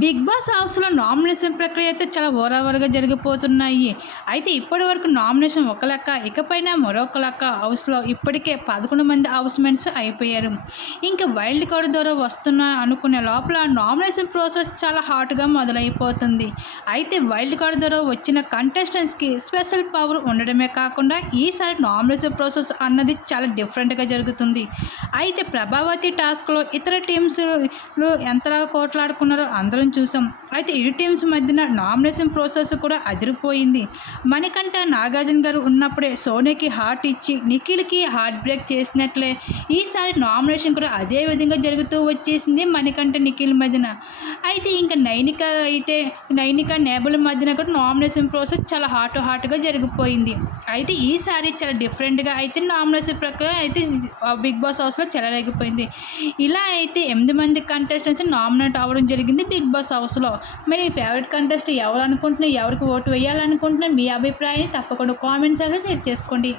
Big boss హౌస్లో nomination ప్రక్రియ అయితే చాలా ఓరవరగా జరిగిపోతున్నాయి. అయితే ఇప్పటి వరకు నామినేషన్ ఒక లెక్క ఇకపైన మరొక లెక్క హౌస్లో ఇప్పటికే పదకొండు మంది హౌస్మెంట్స్ అయిపోయారు. ఇంకా వైల్డ్ కార్డ్ ద్వారా వస్తున్న అనుకునే లోపల నామినేషన్ ప్రాసెస్ చాలా హాట్గా మొదలైపోతుంది. అయితే వైల్డ్ కార్డ్ ద్వారా వచ్చిన కంటెస్టెంట్స్కి స్పెషల్ పవర్ ఉండడమే కాకుండా ఈసారి నామినేషన్ ప్రాసెస్ అన్నది చాలా డిఫరెంట్గా జరుగుతుంది. అయితే ప్రభావతి టాస్క్లో ఇతర టీమ్స్ ఎంతలా కోట్లాడుకున్నారో అందరం చూసాం. అయితే ఇరు టీమ్స్ మధ్యన నామినేషన్ ప్రాసెస్ కూడా అదిరిపోయింది. మణికంఠ నాగార్జున గారు ఉన్నప్పుడే సోనీకి హార్ట్ ఇచ్చి నిఖిల్కి హార్ట్ బ్రేక్ చేసినట్లే ఈసారి నామినేషన్ కూడా అదే విధంగా జరుగుతూ వచ్చేసింది మణికంఠ నిఖిల్ మధ్యన. అయితే ఇంకా నైనిక అయితే నైనిక నేబుల్ మధ్యన కూడా నామినేషన్ ప్రాసెస్ చాలా హాట్ హాట్గా జరిగిపోయింది. అయితే ఈసారి చాలా డిఫరెంట్గా అయితే నామినేషన్ ప్రక్రియ అయితే బిగ్ బాస్ హౌస్లో చెలరేగిపోయింది. ఇలా అయితే ఎనిమిది మంది కంటెస్టెంట్స్ నామినేట్ అవ్వడం జరిగింది బిగ్ బాస్ హౌస్లో. మరి ఈ ఫేవరెట్ కంటెస్ట్ ఎవరు అనుకుంటున్నారు ఎవరికి ఓటు వేయాలనుకుంటున్నారు మీ అభిప్రాయాన్ని తప్పకుండా కామెంట్స్ అయితే షేర్ చేసుకోండి.